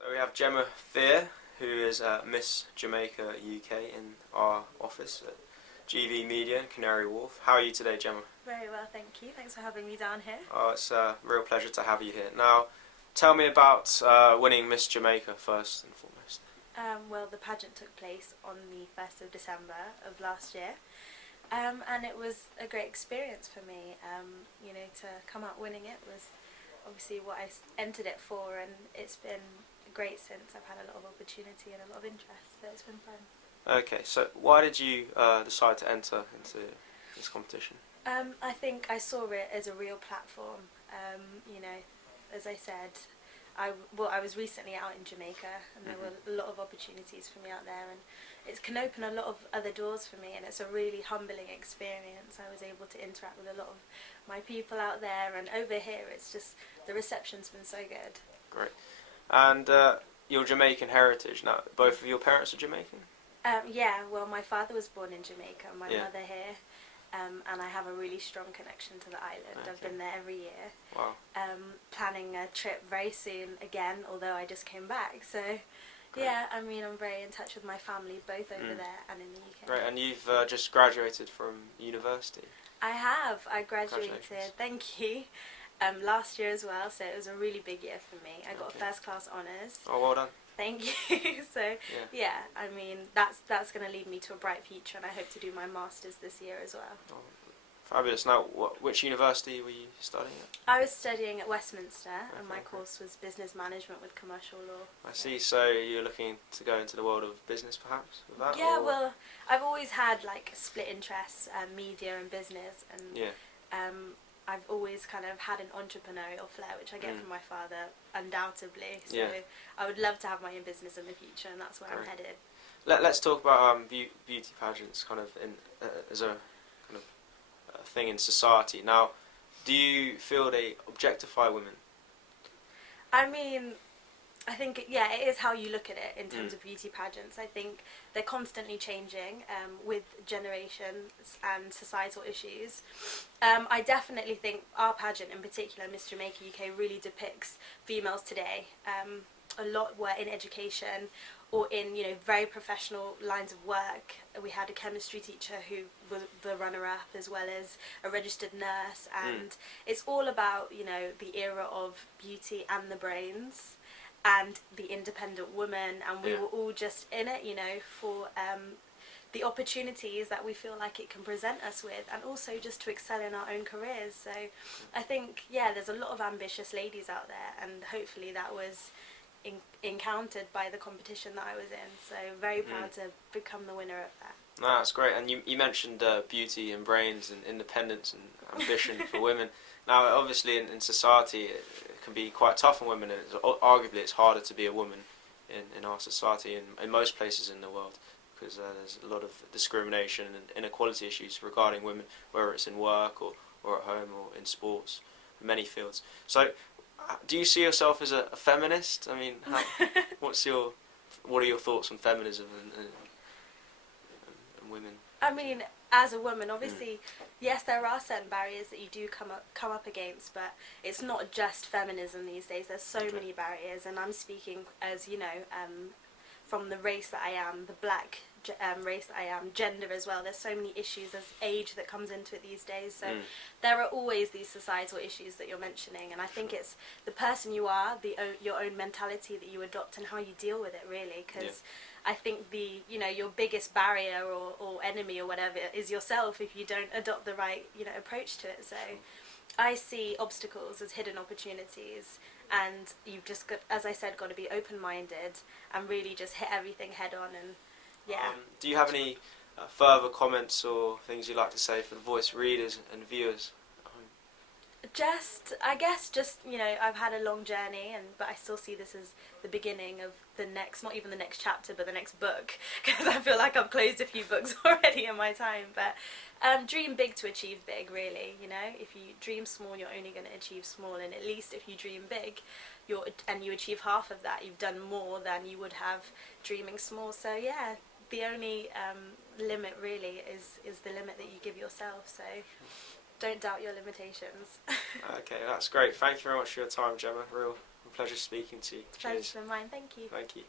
So we have Gemma Fear, who is Miss Jamaica UK in our office at GV Media in Canary Wharf. How are you today, Gemma? Very well, thank you. Thanks for having me down here. Oh, it's a real pleasure to have you here. Now, tell me about winning Miss Jamaica first and foremost. Well, the pageant took place on the 1st of December of last year, and it was a great experience for me. To come out winning it was obviously what I entered it for, and it's been great since. I've had a lot of opportunity and a lot of interest, so it's been fun. Okay, so why did you decide to enter into this competition? I think I saw it as a real platform. As I said, I was recently out in Jamaica, and there were a lot of opportunities for me out there, and it can open a lot of other doors for me, and it's a really humbling experience. I was able to interact with a lot of my people out there, and over here it's just, the reception's been so good. Great. And your Jamaican heritage, now both of your parents are Jamaican? Yeah, well, my father was born in Jamaica, my Yeah. mother here, and I have a really strong connection to the island. Okay. I've been there every year. Wow. Planning a trip very soon again, although I just came back. So, Great. yeah, I mean, I'm very in touch with my family, both over there and in the UK. Great, and you've just graduated from university? I have. I graduated, Congratulations. thank you, last year as well, so it was a really big year for me. I got Okay. first class honours. Oh, well done. Thank you. So, yeah, I mean, that's going to lead me to a bright future, and I hope to do my masters this year as well. Oh, fabulous. Now, which university were you studying at? I was studying at Westminster, and my Okay, course was business management with commercial law. I see. So you're looking to go into the world of business, perhaps, with that? Yeah, or? well, I've always had like split interests, media and business, and Yeah. I've always kind of had an entrepreneurial flair, which I get from my father, undoubtedly. So Yeah. I would love to have my own business in the future, and that's where I'm headed. Let's talk about beauty pageants, kind of as a kind of thing in society. Now, do you feel they objectify women? I mean, I think, it is how you look at it in terms of beauty pageants. I think they're constantly changing with generations and societal issues. I definitely think our pageant in particular, Miss Jamaica UK, really depicts females today. A lot were in education or in, very professional lines of work. We had a chemistry teacher who was the runner-up, as well as a registered nurse, and it's all about, the era of beauty and the brains and the independent woman, and we were all just in it, for the opportunities that we feel like it can present us with, and also just to excel in our own careers. So I think, there's a lot of ambitious ladies out there, and hopefully that was encountered by the competition that I was in. So very proud to become the winner of that. No, that's great. And you mentioned beauty and brains and independence and ambition for women. Now, obviously, in society, it can be quite tough on women, and arguably it's harder to be a woman in our society and in most places in the world, because there's a lot of discrimination and inequality issues regarding women, whether it's in work or at home or in sports, in many fields. So, do you see yourself as a feminist? I mean, what are your thoughts on feminism and women? I mean, as a woman, obviously, yes, there are certain barriers that you do come up against, but it's not just feminism these days. There's so many barriers, and I'm speaking as, from the race that I am, the black race that I am, gender as well. There's so many issues. There's age that comes into it these days. So there are always these societal issues that you're mentioning, and I think it's the person you are, your own mentality that you adopt, and how you deal with it, really, because I think your biggest barrier or enemy or whatever is yourself if you don't adopt the right, approach to it. So I see obstacles as hidden opportunities, and you've just got, as I said, got to be open-minded and really just hit everything head on. And do you have any further comments or things you'd like to say for the voice readers and viewers? I guess I've had a long journey, but I still see this as the beginning of the next, not even the next chapter, but the next book, because I feel like I've closed a few books already in my time. But dream big to achieve big, really. If you dream small, you're only going to achieve small, and at least if you dream big, and you achieve half of that, you've done more than you would have dreaming small. So the only limit really is the limit that you give yourself. So don't doubt your limitations. Okay, that's great. Thank you very much for your time, Gemma. Real Pleasure speaking to you. Pleasure's Cheers. been mine. Thank you. Thank you.